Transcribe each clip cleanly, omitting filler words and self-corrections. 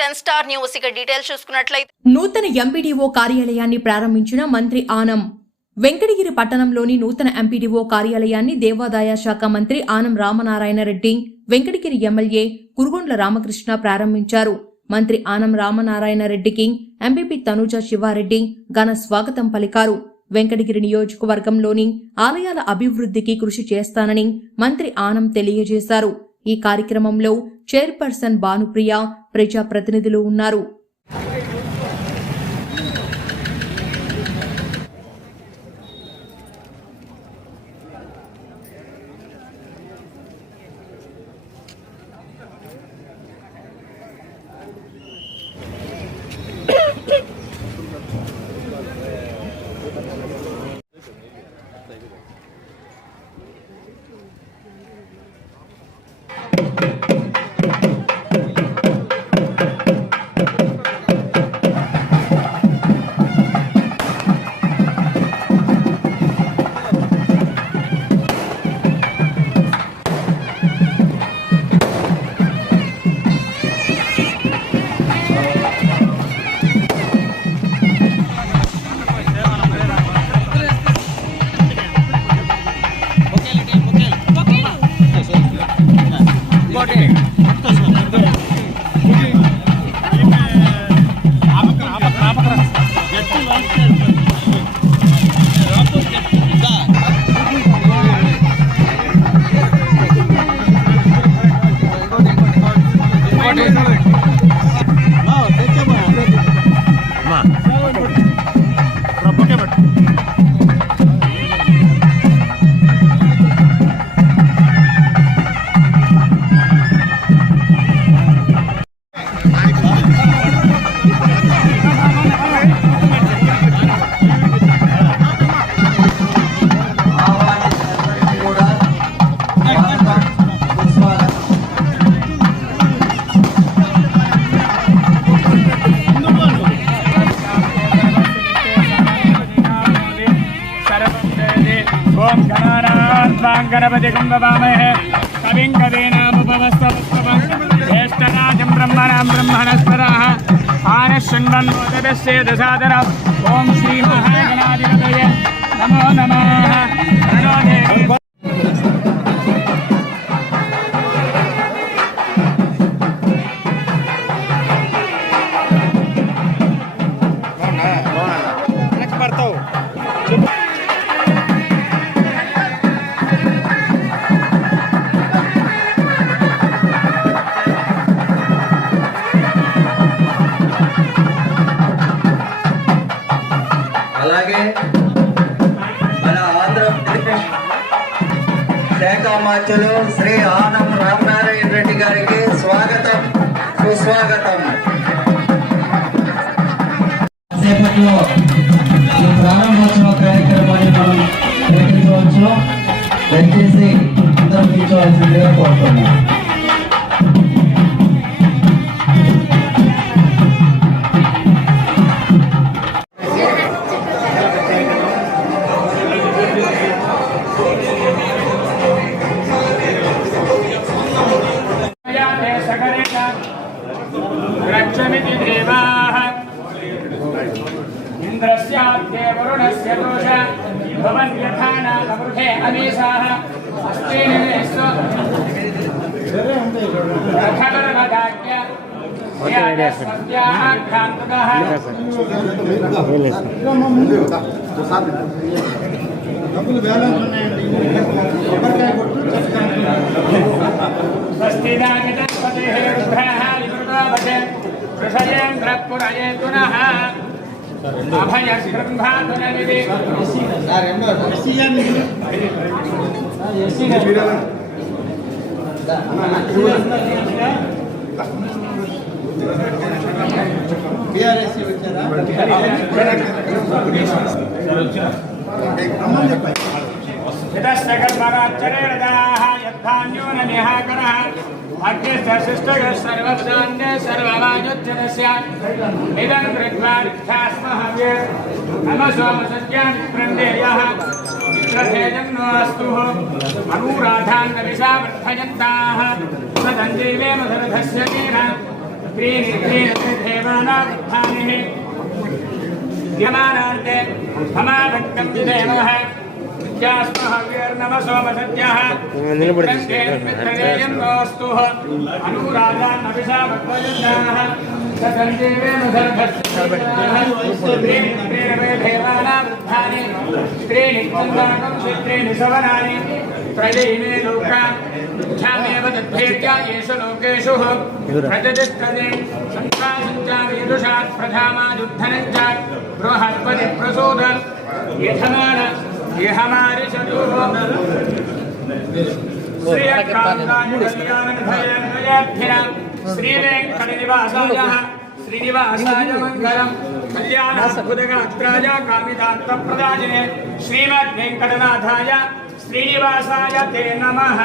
10 Star News ఇక details చూసుకున్నట్లయితే నూతన ఎంపీడీఓ కార్యాలయాన్ని ప్రారంభించిన మంత్రి ఆనం. వెంకటగిరి పట్టణంలోని నూతన ఎంపీడీఓ కార్యాలయాన్ని దేవాదాయ శాఖ మంత్రి ఆనం రామనారాయణ రెడ్డి, వెంకటగిరి ఎమ్మెల్యే కురుగొండ్ల రామకృష్ణ ప్రారంభించారు. మంత్రి ఆనం రామనారాయణ రెడ్డికి ఎంపీపీ తనుజ శివారెడ్డి ఘన స్వాగతం పలికారు. వెంకటగిరి నియోజకవర్గంలోని ఆలయాల అభివృద్ధికి కృషి చేస్తానని మంత్రి ఆనం తెలియజేశారు. ఈ కార్యక్రమంలో చైర్పర్సన్ భానుప్రియ, ప్రజాప్రతినిధులు ఉన్నారు. गणपति कुंभवामहे कविं कवीनामुपमस्तवस्तवं ज्येष्ठराजं ब्रह्मणां ब्रह्मणस्पदाः आनशृण्वन्नोतदस्य दशादरम् ॐ श्री महागणाधिपतये नमो नमः प्रणो देवी అలాగే మన ఆంధ్రప్రదేశ్ శాఖ మార్చులు శ్రీ ఆనం రామనారాయణ రెడ్డి గారికి స్వాగతం, సుస్వాగతం. సేపట్లో ఈ ప్రారంభోత్సవ కార్యక్రమాన్ని మనం నిర్వహించవచ్చు. దయచేసి అందరూ కూర్చోవాల్సిందిగా కోరుతున్నాం. रक्षमिति देवाः इन्द्रस्याद्य वरुणस्य दोष भवन्यथा नामृथे अमीशाः अस्तेनेस्तु रथवरमदाज्ञ यादस्मद्याः कान्तुकः स्वस्तिदानितस्पतिः रुद्रः वृषयेन्द्रपुरयेतुनः अभयस्ब्रह्मातुननिधि यतस्तकर्मराच्चरेणदाः यद्धान्यो न निहाकरः अग्निश्चशिष्टः सर्वदान्ये सर्ववायुज्जनस्य इदं कृत्वा रिक्थास्महव्ये नमः सोमसत्यां प्रण्डेयः मित्रभेजन्नोऽस्तु अनुराधान् विषावर्धयन्ताः सदञ्जीवे मधुरधस्य वीर त्रीणि देवानां यमानान्ते समाभक्तं विदेमः विद्यास्महव्यर्नमः सोमसत्याः मित्रं नोऽस्तु अनुरागान् अभिषाभक्तयुक्ताः सतञ्जीवेन सर्वस्त्रीणि देवानां वृद्धानि त्रीणि चन्द्राकं त्रीणि सवनानि त्रयैमे लोका ध्यामेव तद्भेत्या येषु लोकेषु प्रतिष्ठते संसासञ्चामेदुषात् प्रधामादुत्थनञ्च बृहस्पति प्रसूद यथमान यहमारिषतुः श्रियकान्तायुकल्याणधयन्वयाभ्यां श्रीवेङ्कटनिवासाय श्रीनिवासाय मङ्गलम् कल्याणाद्भुतगात्राय कामितार्थप्रदायिने श्रीमद्वेङ्कटनाथाय श्रीनिवासाय ते नमः।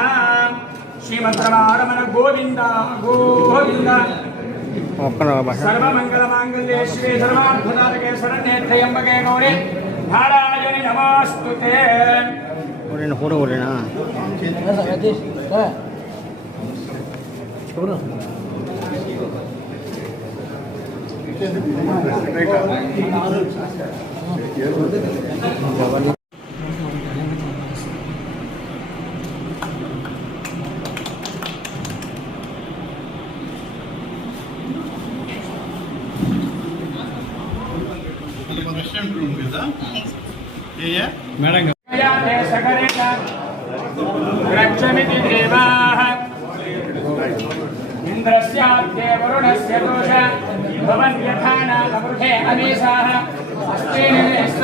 श्रीमद्रमारमण गोविन्द गोविन्द सर्वमङ्गलमाङ्गल्ये श्री सर्वार्थसाधके शरण्ये त्र्यम्बके गौरी नारायणि नमोऽस्तुते। फोटो बोलेना మేడం రక్షమితి దేవాః ఇంద్రస్యాద్య వరుణస్య దోష భవన్యథా నామృతే అమీసాః అస్తినేస్వ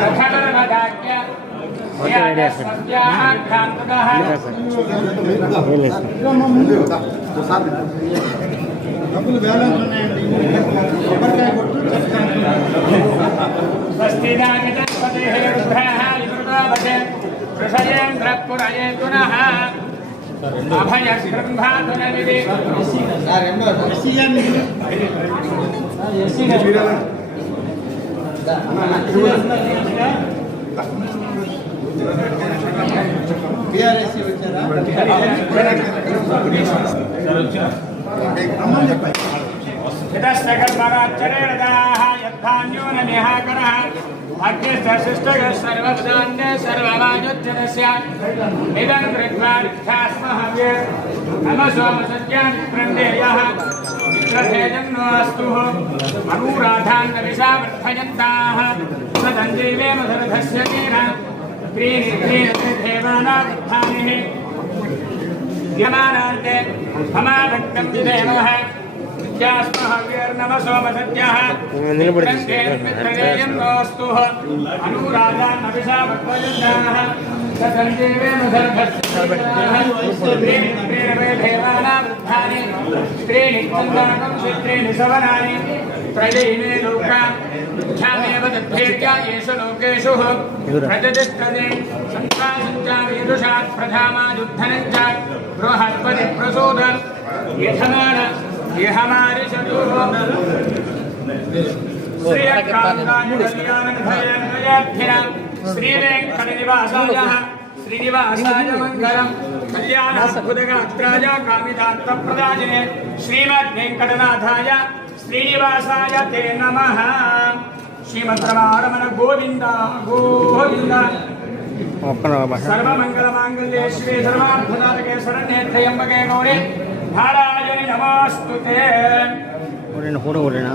రథమరమదాఖ్య యాదస్యాః కాంతః డబ్బులు బ్యాలెన్స్ ఉన్నాయండి కొబ్బరికాయ కొట్టు స్వస్తిదామితస్పతిః రుద్రః ఇమృతోభతే వృషయేంద్రపురయేతునః అభయస్బ్రహ్మాతునవిది బీఆర్ఎస్సీ వచ్చారా हितस्तकर्मराच्चरेणदाः यद्धान्योननिहाकरः अग्निस्तशिष्टयः सर्वपदान्ये सर्वमायुज्यनस्य इदं कृत्वा रिक्थास्महव्ये नमः सोमसत्यामित्रन्देयः मित्रभेजन्नोऽस्तु अनुराधान्नविषावर्धयन्ताः सतञ्जीवेम धरधस्य तेन त्रीणि देवानां वृद्धानि यमानान्ते समाभक्तं विदेमः विद्यास्महव्यर्नमः सोमसत्याः मित्रं नोऽस्तु अनुरागान् अभिषाभक्तयुक्ताः सतञ्जीवेन सर्वस्त्रीणि देवानां वृद्धानि त्रीणि चन्द्राकं त्रीणि सवनानि त्रयैमे लोका ध्यामेव तद्भेत्या येषु लोकेषु प्रतिष्ठते संसासञ्चामेदुषात् प्रधामादुत्थनञ्च बृहस्पति प्रसूद यथमान यहमारिषतुः श्रियकान्तायुकल्याणधयन्वयाभ्यां श्रीवेङ्कटनिवासाय श्रीनिवासाय मङ्गलम् कल्याणाद्भुतगात्राय कामितार्थप्रदायिने श्रीमद्वेङ्कटनाथाय श्रीनिवासाय ते नमः। श्रीमद्रमारमण गोविन्द गोविन्द सर्वमङ्गलमाङ्गल्ये श्री सर्वार्थसाधके शरण्ये त्र्यम्बके गौरी नारायणि नमोऽस्तुते। फोटो बोलेना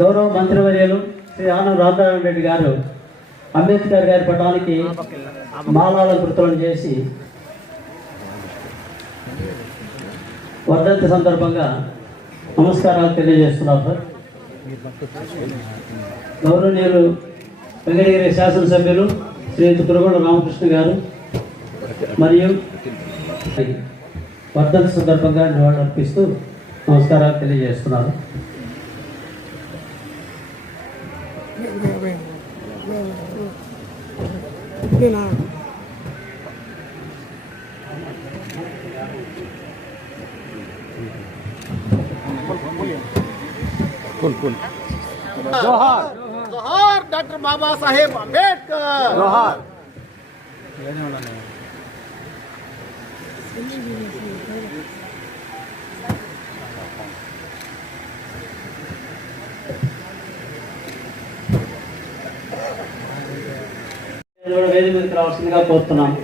గౌరవ మంత్రివర్యులు శ్రీ ఆనం రామనారాయణ రెడ్డి గారు అంబేద్కర్ గారి పటానికి మాలాలంకృతం చేసి వర్ధంతి సందర్భంగా నమస్కారాలు తెలియజేస్తున్నారు సార్. గౌరవనీయులు వెంకటగిరి శాసనసభ్యులు శ్రీయుత కురగొండ రామకృష్ణ గారు మరియు వర్ధంతి సందర్భంగా నివాళులు అర్పిస్తూ నమస్కారాలు తెలియజేస్తున్నారు. जोहार जोहार डॉक्टर बाबा साहेब अम्बेडकर जोहार వేదిక మీదకి రావాల్సిందిగా కోరుతున్నాను.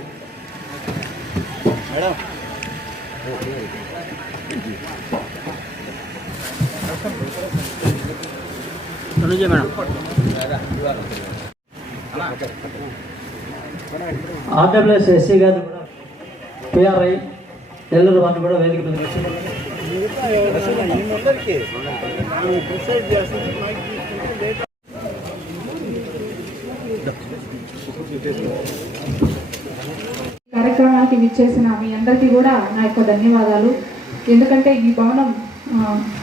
ఆర్డబ్ల్యూఎస్ ఎస్సీ గారు కూడా పిఆర్ఐ నెల్లూరు వారిని కూడా వేదిక మీద కార్యక్రమానికి విచ్చేసిన మీ అందరికీ కూడా నా యొక్క ధన్యవాదాలు. ఎందుకంటే ఈ భవనం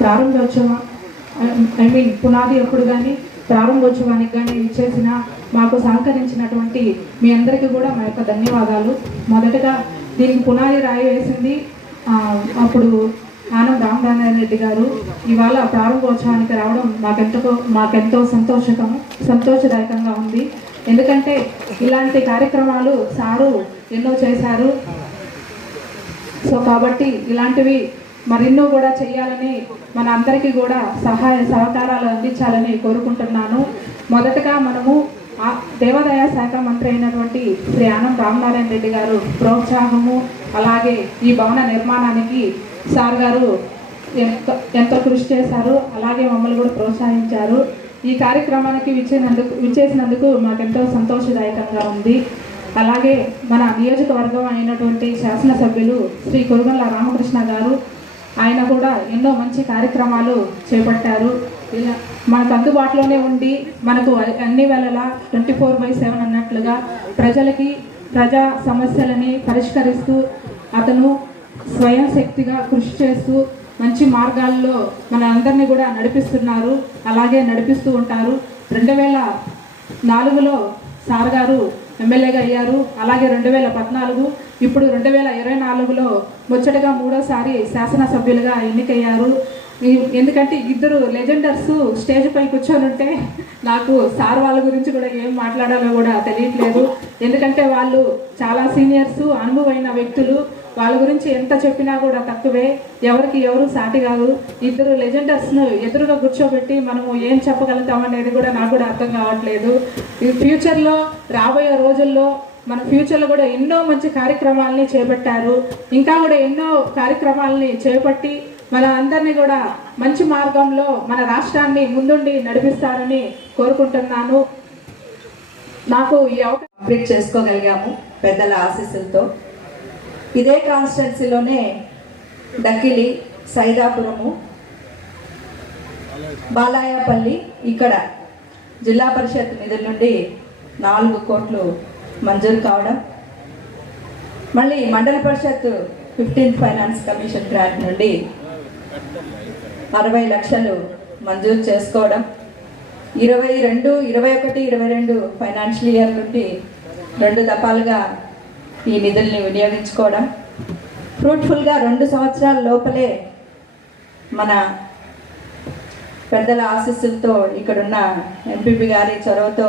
ప్రారంభోత్సవం పునాది అప్పుడు కానీ ప్రారంభోత్సవానికి కానీ విచ్చేసిన మాకు సహకరించినటువంటి మీ అందరికీ కూడా మా యొక్క ధన్యవాదాలు. మొదటగా దీనికి పునాది రాయి వేసింది అప్పుడు ఆనం రామనారాయణ రెడ్డి గారు. ఇవాళ ప్రారంభోత్సవానికి రావడం మాకెంతో సంతోషదాయకంగా ఉంది. ఎందుకంటే ఇలాంటి కార్యక్రమాలు సారు ఎన్నో చేశారు. సో కాబట్టి ఇలాంటివి మరెన్నో కూడా చేయాలని మన అందరికీ కూడా సహాయ సహకారాలు అందించాలని కోరుకుంటున్నాను. మొదటగా మనము దేవాదాయ శాఖ మంత్రి అయినటువంటి శ్రీ ఆనం రామనారాయణ రెడ్డి గారు ప్రోత్సాహము, అలాగే ఈ భవన నిర్మాణానికి సార్ గారు ఎంతో కృషి చేశారు. అలాగే మమ్మల్ని కూడా ప్రోత్సహించారు. ఈ కార్యక్రమానికి విచ్చేసినందుకు మాకెంతో సంతోషదాయకంగా ఉంది. అలాగే మన నియోజకవర్గం అయినటువంటి శాసనసభ్యులు శ్రీ కురగొండ రామకృష్ణ గారు, ఆయన కూడా ఎన్నో మంచి కార్యక్రమాలు చేపట్టారు. ఇలా మనకు అందుబాటులోనే ఉండి మనకు అన్ని వేళలా 24/7 అన్నట్లుగా ప్రజా సమస్యలని పరిష్కరిస్తూ అతను స్వయం శక్తిగా కృషి చేస్తూ మంచి మార్గాల్లో మన అందరినీ కూడా నడిపిస్తున్నారు. అలాగే నడిపిస్తూ ఉంటారు. 2004లో సార్ గారు ఎమ్మెల్యేగా అయ్యారు. అలాగే 2014, ఇప్పుడు 2024లో ముచ్చటగా 3వ శాసనసభ్యులుగా ఎన్నికయ్యారు. ఎందుకంటే ఇద్దరు లెజెండర్స్ స్టేజ్ పై కూర్చొని ఉంటే నాకు సార్ వాళ్ళ గురించి కూడా ఏం మాట్లాడాలో కూడా తెలియట్లేదు. ఎందుకంటే వాళ్ళు చాలా సీనియర్స్, అనుభవమైన వ్యక్తులు. వాళ్ళ గురించి ఎంత చెప్పినా కూడా తక్కువే. ఎవరికి ఎవరు సాటి కాదు. ఇద్దరు లెజెండర్స్ను ఎదురుగా కూర్చోబెట్టి మనము ఏం చెప్పగలుగుతామనేది కూడా నాకు కూడా అర్థం కావట్లేదు. ఈ ఫ్యూచర్లో రాబోయే రోజుల్లో మన ఫ్యూచర్లో కూడా ఎన్నో మంచి కార్యక్రమాలని చేపట్టారు. ఇంకా కూడా ఎన్నో కార్యక్రమాలని చేపట్టి మన అందరినీ కూడా మంచి మార్గంలో మన రాష్ట్రాన్ని ముందుండి నడిపిస్తారని కోరుకుంటున్నాను. నాకు ఈ అవకాశం కంప్లీట్ చేసుకోగలిగాము పెద్దల ఆశీస్సులతో. ఇదే కాన్స్టిట్యున్సీలోనే డక్కిలి, సైదాపురము, బాలాయపల్లి ఇక్కడ జిల్లా పరిషత్ నిధుల నుండి 4 కోట్లు మంజూరు కావడం, మళ్ళీ మండల పరిషత్ 15th ఫైనాన్స్ కమిషన్ గ్రాంట్ నుండి 60 లక్షలు మంజూరు చేసుకోవడం, 22, 21, 22 ఫైనాన్షియల్ ఇయర్ నుండి 2 దఫాలుగా ఈ నిధుల్ని వినియోగించుకోవడం, ఫ్రూట్ఫుల్గా 2 సంవత్సరాల లోపలే మన పెద్దల ఆశీస్సులతో ఇక్కడున్న ఎంపీపీ గారి చొరవతో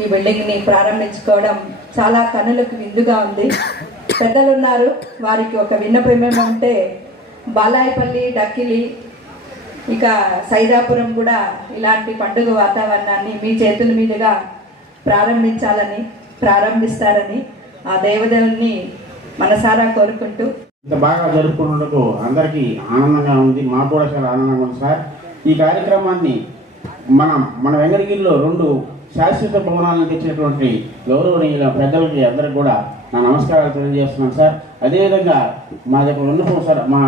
ఈ బిల్డింగ్ని ప్రారంభించుకోవడం చాలా కనులకు విందుగా ఉంది. పెద్దలు ఉన్నారు, వారికి ఒక విన్నపం ఏమంటే బాలాయపల్లి, డక్కిలి, ఇక సైదాపురం కూడా ఇలాంటి పండుగ వాతావరణాన్ని మీ చేతుల మీదుగా ప్రారంభిస్తారని ఆ దేవదేవుని మనసారా కోరుకుంటూ ఇంత బాగా జరుపుకున్నందుకు అందరికీ ఆనందంగా ఉంది, మాకు కూడా చాలా ఆనందంగా ఉంది సార్. ఈ కార్యక్రమాన్ని మన వెంకటగిరిలో 2 శాశ్వత భవనాలను తెచ్చినటువంటి గౌరవనీయుల పెద్దలకి అందరికి కూడా నా నమస్కారాలు తెలియజేస్తున్నాను సార్. అదేవిధంగా మా దగ్గర ఉన్నప్పుడు సార్ మా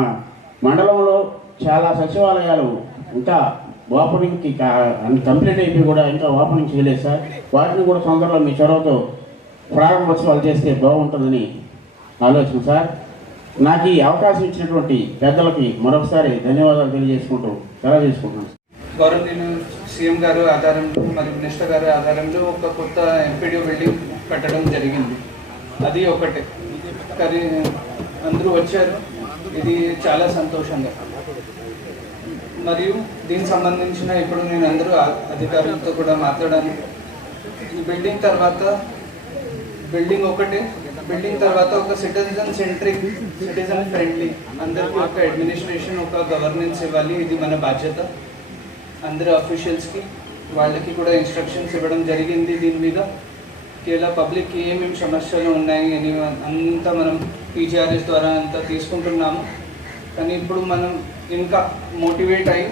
మండలంలో చాలా సచివాలయాలు ఇంకా ఓపెనింగ్కి కంప్లీట్ అయిపోయి కూడా ఇంకా ఓపెనింగ్ చేయలేదు సార్. వాటిని కూడా తొందరలో మీ చొరవతో ప్రారంభోత్సవాలు చేస్తే బాగుంటుందని ఆలోచన సార్. నాకు ఈ అవకాశం ఇచ్చినటువంటి పెద్దలకి మరొకసారి ధన్యవాదాలు తెలియజేసుకుంటూ సెలవు తీసుకుంటున్నాను. గౌరవనీయులు సీఎం గారు ఆధారంలో మరియు మినిస్టర్ గారి ఆధారంలో ఒక కొత్త ఎంపీడీఓ బిల్డింగ్ కట్టడం జరిగింది. అది ఒకటే, కానీ అందరూ వచ్చారు, ఇది చాలా సంతోషంగా. మరియు దీనికి సంబంధించిన ఇప్పుడు నేను అందరూ అధికారులతో కూడా మాట్లాడాను. ఈ బిల్డింగ్ తర్వాత ఒక సిటిజన్ సెంట్రిక్, సిటిజన్ ఫ్రెండ్లీ, అందరికీ ఒక అడ్మినిస్ట్రేషన్, ఒక గవర్నెన్స్ ఇవ్వాలి. ఇది మన బాధ్యత. అందరు అఫీషియల్స్కి వాళ్ళకి కూడా ఇన్స్ట్రక్షన్స్ ఇవ్వడం జరిగింది. దీని మీద కేవలం పబ్లిక్కి ఏమేమి సమస్యలు ఉన్నాయి అని అంతా మనం పీజీఆర్ఎస్ ద్వారా అంతా తీసుకుంటున్నాము. కానీ ఇప్పుడు మనం ఇంకా మోటివేట్ అయ్యి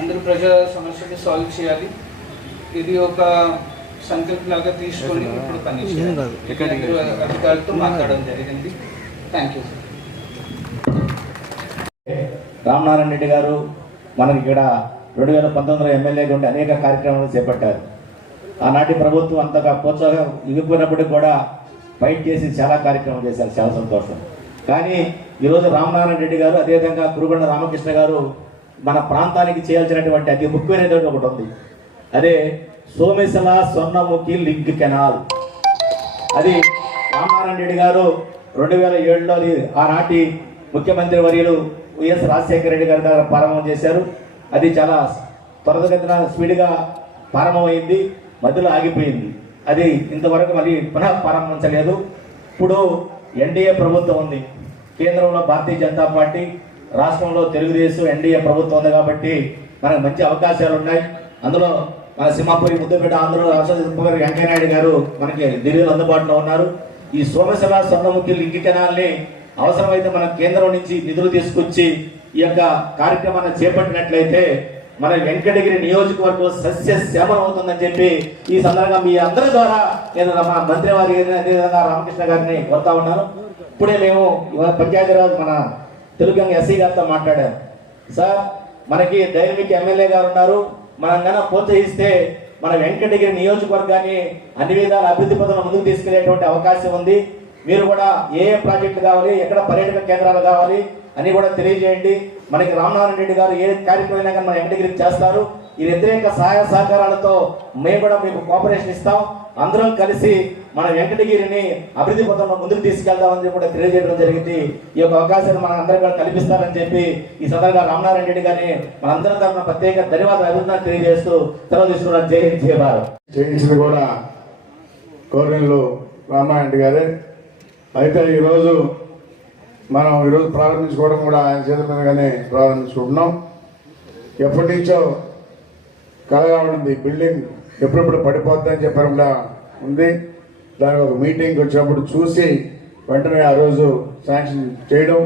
అందరూ ప్రజా సమస్యని సాల్వ్ చేయాలి. ఇది ఒక సంకల్పంలాగా తీసుకొని ఇప్పుడు పని చేయాలి. అధికారులతో మాట్లాడడం జరిగింది. Thank you sir. Ramanarayana Reddy గారు మనకి ఇక్కడ 2019లో ఎమ్మెల్యేగా ఉండి అనేక కార్యక్రమాలు చేపట్టారు. ఆనాటి ప్రభుత్వం అంతగా ప్రోత్సాహం ఇవ్వకపోయినప్పటికీ కూడా ఫైట్ చేసి చాలా కార్యక్రమాలు చేశారు, చాలా సంతోషం. కానీ ఈరోజు రామనారాయణ రెడ్డి గారు, అదేవిధంగా కురుగొండ రామకృష్ణ గారు మన ప్రాంతానికి చేయాల్సినటువంటి అతి ముఖ్యమైనటువంటి ఒకటి ఉంది. అదే సోమేశ్వర స్వర్ణముఖి లింక్ కెనాల్. అది రామనారాయణ రెడ్డి గారు 2007లో ఆనాటి ముఖ్యమంత్రి వర్యులు వైఎస్ రాజశేఖర రెడ్డి గారి దగ్గర ప్రారంభం చేశారు. అది చాలా త్వరగతిన స్పీడ్గా ప్రారంభమైంది, మధ్యలో ఆగిపోయింది. అది ఇంతవరకు మళ్ళీ పునః ప్రారంభించలేదు. ఇప్పుడు ఎన్డీఏ ప్రభుత్వం ఉంది, కేంద్రంలో భారతీయ జనతా పార్టీ, రాష్ట్రంలో తెలుగుదేశం ఎన్డీఏ ప్రభుత్వం ఉంది కాబట్టి మనకు మంచి అవకాశాలు ఉన్నాయి. అందులో మన సింహాపురి ముద్దుపేట ఆంధ్రలో రాష్ట్ర ముఖ్యమంత్రి వెంకయ్యనాయుడు గారు మనకి ఢిల్లీలో అందుబాటులో ఉన్నారు. ఈ సోమశిల స్వర్ణముఖి లింక్ కెనాల్ని అవసరమైతే మన కేంద్రం నుంచి నిధులు తీసుకొచ్చి ఈ యొక్క కార్యక్రమాన్ని చేపట్టినట్లయితే మన వెంకటగిరి నియోజకవర్గం సస్య శ్యామలం అవుతుందని చెప్పి ఈ సందర్భంగా మీ అందరి ద్వారా నేను మన మంత్రి వారి అదేవిధంగా రామకృష్ణ గారిని కోరుతా ఉన్నాను. ఇప్పుడే మేము పంచాయతీరాజ్ మన తెలుగు ఎస్సీ గారితో మాట్లాడారు. సార్, మనకి డైనమిక్ ఎమ్మెల్యే గారు ఉన్నారు, మనం కన్నా ప్రోత్సహిస్తే మన వెంకటగిరి నియోజకవర్గాన్ని అన్ని విధాల అభివృద్ధి పథకంలో ముందుకు తీసుకెళ్లేటువంటి అవకాశం ఉంది. మీరు కూడా ఏ ప్రాజెక్టులు కావాలి, ఎక్కడ పర్యాటక కేంద్రాలు కావాలి అని కూడా తెలియజేయండి. మనకి రామనారాయణ రెడ్డి గారు ఏ కార్యక్రమం అయినా కానీ మన వెంకటగిరికి చేస్తారు. ఈ వ్యతిరేక సహాయ సహకారాలతో మేము కూడా మీకు కోఆపరేషన్ ఇస్తాం. అందరం కలిసి మన వెంకటగిరిని అభివృద్ధి పథంలో ముందుకు తీసుకెళ్దామని కూడా తెలియజేయడం జరిగింది. ఈ యొక్క అవకాశాన్ని మన అందరం కూడా కల్పిస్తారని చెప్పి ఈ సందర్భంగా రామనారాయణ రెడ్డి గారిని మనందరం తరఫున ప్రత్యేక ధన్యవాదాలు అభివృద్ధి తెలియజేస్తూ సెలవు తీసుకున్నాను. జై హింద్, జై భారత్. చేయించింది కూడా గవర్నర్లు రామనారాయణ రెడ్డి గారే. అయితే ఈరోజు ప్రారంభించుకోవడం కూడా ఆయన చేతుల మీదగానే ప్రారంభించుకుంటున్నాం. ఎప్పటి నుంచో కలగా ఉంది, బిల్డింగ్ ఎప్పుడెప్పుడు పడిపోద్దని చెప్పడం కూడా ఉంది. దానికి ఒక మీటింగ్కి వచ్చినప్పుడు చూసి వెంటనే ఆ రోజు శాంక్షన్ చేయడం,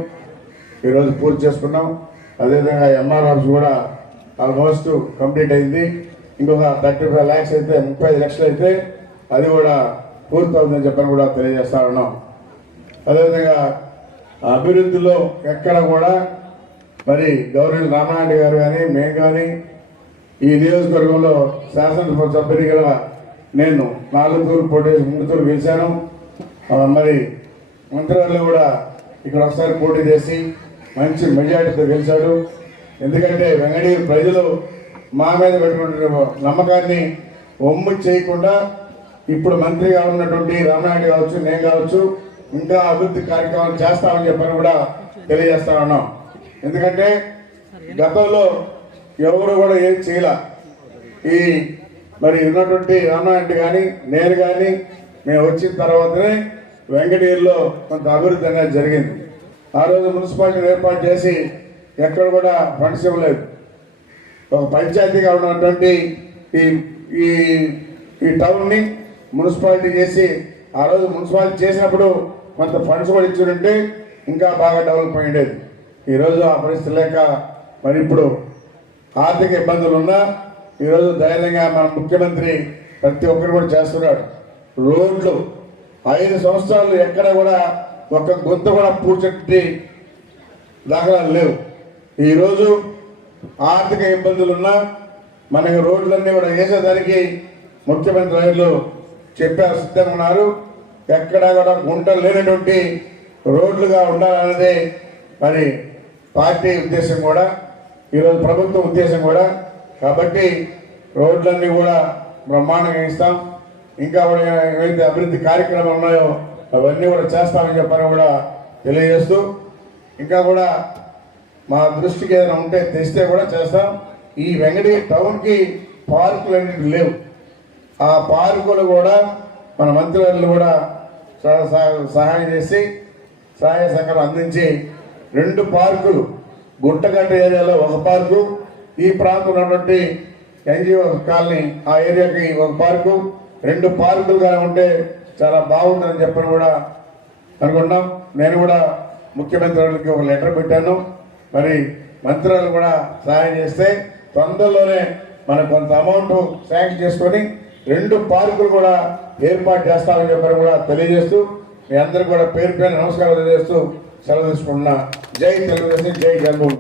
ఈరోజు పూర్తి చేసుకున్నాం. అదేవిధంగా ఎంఆర్ ఆఫీస్ కూడా ఆల్మోస్ట్ కంప్లీట్ అయింది. ఇంకొక 35 lakhs అయితే 35 లక్షలు అయితే అది కూడా పూర్తి అవుతుందని చెప్పని కూడా తెలియజేస్తా ఉన్నాం. అదేవిధంగా అభివృద్ధిలో ఎక్కడ కూడా మరి గౌరవ రామనాయుడు గారు కానీ మేము కానీ ఈ నియోజకవర్గంలో శాసనసభ సభ్యుడిగా నేను 4 తూర్లు పోటీ 3 తూర్లు గెలిచాను. మరి మంత్రివర్యులు కూడా ఇక్కడ ఒకసారి పోటీ చేసి మంచి మెజార్టీతో గెలిచాడు. ఎందుకంటే వెంకటగిరి ప్రజలు మా మీద పెట్టుకుంటున్న నమ్మకాన్ని ఒమ్ము చేయకుండా ఇప్పుడు మంత్రిగా ఉన్నటువంటి రామనాయుడు కావచ్చు, నేను కావచ్చు, ఇంకా అభివృద్ధి కార్యక్రమాలు చేస్తామని చెప్పని కూడా తెలియజేస్తా ఉన్నాం. ఎందుకంటే గతంలో ఎవరు కూడా ఏం చేయలే. ఈ మరి ఉన్నటువంటి రామనాయుడు కానీ నేను కానీ మేము వచ్చిన తర్వాతనే వెంకటగిరిలో కొంత అభివృద్ధి అనేది జరిగింది. ఆ రోజు మున్సిపాలిటీని ఏర్పాటు చేసి ఎక్కడ కూడా ఫండ్స్ ఇవ్వలేదు. ఒక పంచాయతీగా ఉన్నటువంటి ఈ టౌన్ని మున్సిపాలిటీ చేసి ఆ రోజు మున్సిపాలిటీ చేసినప్పుడు కొంత ఫండ్స్ కూడా ఇచ్చారంటే ఇంకా బాగా డెవలప్ అయ్యేది. ఈరోజు ఆ పరిస్థితి లేక మరి ఇప్పుడు ఆర్థిక ఇబ్బందులు ఉన్నా ఈరోజు ధైర్యంగా మన ముఖ్యమంత్రి ప్రతి ఒక్కరు కూడా చేస్తున్నాడు. రోడ్లు 5 సంవత్సరాలు ఎక్కడ కూడా ఒక గుంత కూడా పూడ్చెట్టి దాఖలాలు లేవు. ఈరోజు ఆర్థిక ఇబ్బందులు ఉన్నా మనకి రోడ్లన్నీ కూడా వేసేదానికి ముఖ్యమంత్రి గారు చెప్పారు, సిద్ధంగా ఉన్నారు. ఎక్కడ కూడా గుంటలు లేనటువంటి రోడ్లుగా ఉండాలన్నదే మరి పార్టీ ఉద్దేశం కూడా, ఈరోజు ప్రభుత్వం ఉద్దేశం కూడా. కాబట్టి రోడ్లన్నీ కూడా బ్రహ్మాండంగా ఇస్తాం. ఇంకా కూడా ఏవైతే అభివృద్ధి కార్యక్రమాలు ఉన్నాయో అవన్నీ కూడా చేస్తామని చెప్పని కూడా తెలియజేస్తూ, ఇంకా కూడా మా దృష్టికి ఏదైనా ఉంటే తెస్తే కూడా చేస్తాం. ఈ వెంకటగిరి టౌన్కి పార్కులు అనేవి లేవు. ఆ పార్కులు కూడా మన మంత్రివర్యులు కూడా సహాయం చేసి సహాయ సహకారం అందించి 2 పార్కులు, గుంటగట్ట ఏరియాలో ఒక పార్కు, ఈ ప్రాంతంలో ఉన్నటువంటి ఎన్జిఓ కాలనీ ఆ ఏరియాకి ఒక పార్కు, 2 పార్కులుగా ఉంటే చాలా బాగుంటుందని చెప్పని కూడా అనుకున్నాం. నేను కూడా ముఖ్యమంత్రి గారికి ఒక లెటర్ పెట్టాను. మరి మంత్రులు కూడా సహాయం చేస్తే తొందరలోనే మనకు కొంత అమౌంట్ శాంక్షన్ చేసుకొని 2 పార్కులు కూడా ఏర్పాటు చేస్తామని చెప్పని కూడా తెలియజేస్తూ, మీ అందరికీ కూడా పేరు పేరు నమస్కారం తెలియజేస్తూ సెలవు తీసుకుంటున్నా. జై తెలుగుదేశం, జై జన్మభూమి.